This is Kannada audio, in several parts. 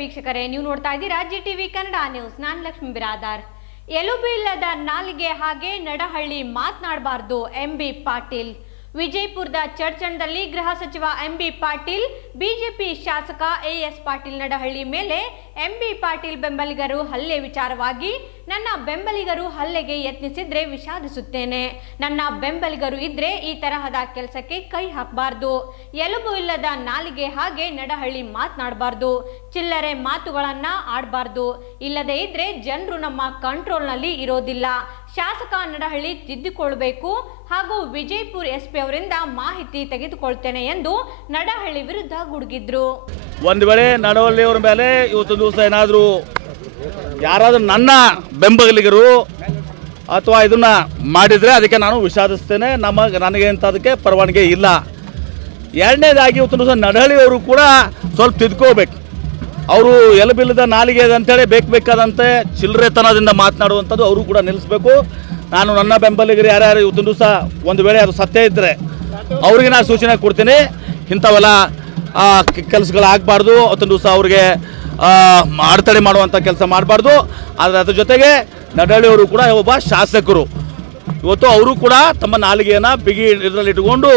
ವೀಕ್ಷಕರೇ, ನೀವು ನೋಡ್ತಾ ಇದ್ದೀರಾ ಜಿ ಟಿವಿ ಕನ್ನಡ ನ್ಯೂಸ್. ನಾನು ಲಕ್ಷ್ಮಿ ಬಿರಾದಾರ್. ಎಲುಬು ಇಲ್ಲದ ನಾಲಿಗೆ ಹಾಗೆ ನಡಹಳ್ಳಿ ಮಾತನಾಡಬಾರ್ದು ಎಂ ಬಿ ಪಾಟೀಲ್. ವಿಜಯಪುರದ ಚರ್ಚಣದಲ್ಲಿ ಗೃಹ ಸಚಿವ ಎಂ ಬಿ ಪಾಟೀಲ್, ಬಿಜೆಪಿ ಶಾಸಕ ಎಎಸ್ ಪಾಟೀಲ್ ನಡಹಳ್ಳಿ ಮೇಲೆ ಎಂ ಬಿ ಪಾಟೀಲ್ ಬೆಂಬಲಿಗರು ಹಲ್ಲೆ ವಿಚಾರವಾಗಿ ನನ್ನ ಬೆಂಬಲಿಗರು ಹಲ್ಲೆಗೆ ಯತ್ನಿಸಿದ್ರೆ ವಿಷಾದಿಸುತ್ತೇನೆ. ನನ್ನ ಬೆಂಬಲಿಗರು ಇದ್ರೆ ಈ ತರಹದ ಕೆಲಸಕ್ಕೆ ಕೈ ಹಾಕಬಾರ್ದು. ಎಲುಬು ಇಲ್ಲದ ನಾಲಿಗೆ ಹಾಗೆ ನಡಹಳ್ಳಿ ಮಾತನಾಡಬಾರ್ದು. ಚಿಲ್ಲರೆ ಮಾತುಗಳನ್ನ ಆಡಬಾರ್ದು. ಇಲ್ಲದೇ ಇದ್ರೆ ಜನರು ನಮ್ಮ ಕಂಟ್ರೋಲ್ನಲ್ಲಿ ಇರೋದಿಲ್ಲ. ಶಾಸಕ ನಡಹಳ್ಳಿ ತಿದ್ದುಕೊಳ್ಬೇಕು ಹಾಗೂ ವಿಜಯಪುರ ಎಸ್ ಪಿ ಅವರಿಂದ ಮಾಹಿತಿ ತೆಗೆದುಕೊಳ್ತೇನೆ ಎಂದು ನಡಹಳ್ಳಿ ವಿರುದ್ಧ ಗುಡುಗಿದ್ರು. ಒಂದು ವೇಳೆ ನಡವಳ್ಳಿಯವರ ಮೇಲೆ ಇವತ್ತು ದಿವಸ ಏನಾದರೂ ಯಾರಾದರೂ ನನ್ನ ಬೆಂಬಲಿಗರು ಅಥವಾ ಇದನ್ನ ಮಾಡಿದರೆ ಅದಕ್ಕೆ ನಾನು ವಿಷಾದಿಸ್ತೇನೆ. ನಮಗೆ ನನಗೆ ಅಂತ ಅದಕ್ಕೆ ಪರವಾನಗಿ ಇಲ್ಲ. ಎರಡನೇದಾಗಿ ಇವತ್ತು ದಿವಸ ನಡಹಳಿಯವರು ಕೂಡ ಸ್ವಲ್ಪ ತಿದ್ಕೋಬೇಕು. ಅವರು ಎಲಬಿಲ್ಲದ ನಾಲಿಗೆ ಅಂತೇಳಿ ಬೇಕು ಬೇಕಾದಂತೆ ಚಿಲ್ಲರೆತನದಿಂದ ಮಾತನಾಡುವಂಥದ್ದು ಅವರು ಕೂಡ ನಿಲ್ಲಿಸಬೇಕು. ನಾನು ನನ್ನ ಬೆಂಬಲಿಗರು ಯಾರ್ಯಾರು ಇವತ್ತು ದಿವಸ ಒಂದು ವೇಳೆ ಅದು ಸತ್ಯ ಇದ್ದರೆ ಅವ್ರಿಗೆ ನಾನು ಸೂಚನೆ ಕೊಡ್ತೀನಿ. ಇಂಥವೆಲ್ಲ ಕೆಲಸಗಳಾಗಬಾರ್ದು. ಅವತ್ತೊಂದು ದಿವಸ ಅವ್ರಿಗೆ ಅಡೆತಡೆ ಮಾಡುವಂಥ ಕೆಲಸ ಮಾಡಬಾರ್ದು. ಆದರೆ ಅದ್ರ ಜೊತೆಗೆ ನಡಳಿಯವರು ಕೂಡ ಒಬ್ಬ ಶಾಸಕರು. ಇವತ್ತು ಅವರು ಕೂಡ ತಮ್ಮ ನಾಲಿಗೆಯನ್ನು ಬಿಗಿ ಇದರಲ್ಲಿ ಇಟ್ಕೊಂಡು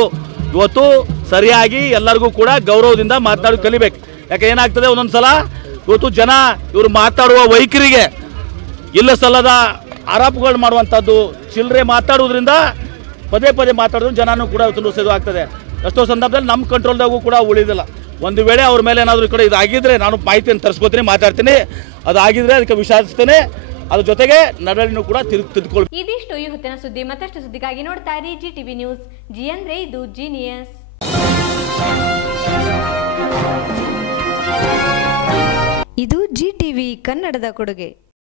ಇವತ್ತು ಸರಿಯಾಗಿ ಎಲ್ಲರಿಗೂ ಕೂಡ ಗೌರವದಿಂದ ಮಾತಾಡಿ ಕಲಿಬೇಕು. ಯಾಕೆ ಏನಾಗ್ತದೆ ಒಂದೊಂದು ಸಲ ಇವತ್ತು ಜನ ಇವರು ಮಾತಾಡುವ ವೈಖರಿಗೆ ಇಲ್ಲ ಸಲ್ಲದ ಆರೋಪಗಳು ಮಾಡುವಂಥದ್ದು ಚಿಲ್ಲರೆ ಮಾತಾಡೋದ್ರಿಂದ ಪದೇ ಪದೇ ಮಾತಾಡೋದ್ರಿಂದ ಜನನೂ ಕೂಡ ಇದು ಆಗ್ತದೆ ಎಷ್ಟೋ ಸಂದರ್ಭದಲ್ಲಿ ನಮ್ಮ ಕಂಟ್ರೋಲ್ದಾಗೂ ಕೂಡ ಉಳಿದಿಲ್ಲ. ಒಂದು ವೇಳೆ ಅವ್ರ ಮೇಲೆ ಏನಾದರೂ ಈ ಕಡೆ ಇದಾಗಿದ್ದರೆ ನಾನು ಮಾಹಿತಿಯನ್ನು ತರಿಸ್ಕೋತೀನಿ ಮಾತಾಡ್ತೀನಿ. ಅದು ಆಗಿದ್ರೆ ಅದಕ್ಕೆ ವಿಷಾದಿಸ್ತೇನೆ ಅದ್ರ ಜೊತೆಗೆ ನಡಳಿನೂ ಕೂಡ ತಿರುಗಿ ಇದಿಷ್ಟು ಈ ಹೊತ್ತಿನ ಸುದ್ದಿ. ಮತ್ತಷ್ಟು ಸುದ್ದಿಗಾಗಿ ನೋಡ್ತಾ ಇರಿ ಜಿ ಟಿವಿ ನ್ಯೂಸ್ ಜಿ ಅಂದ್ರೆ ಇದು ಜೀನಿಯಸ್ ಇದು ಜಿ ಟಿವಿ ಕನ್ನಡದ ಕೊಡುಗೆ.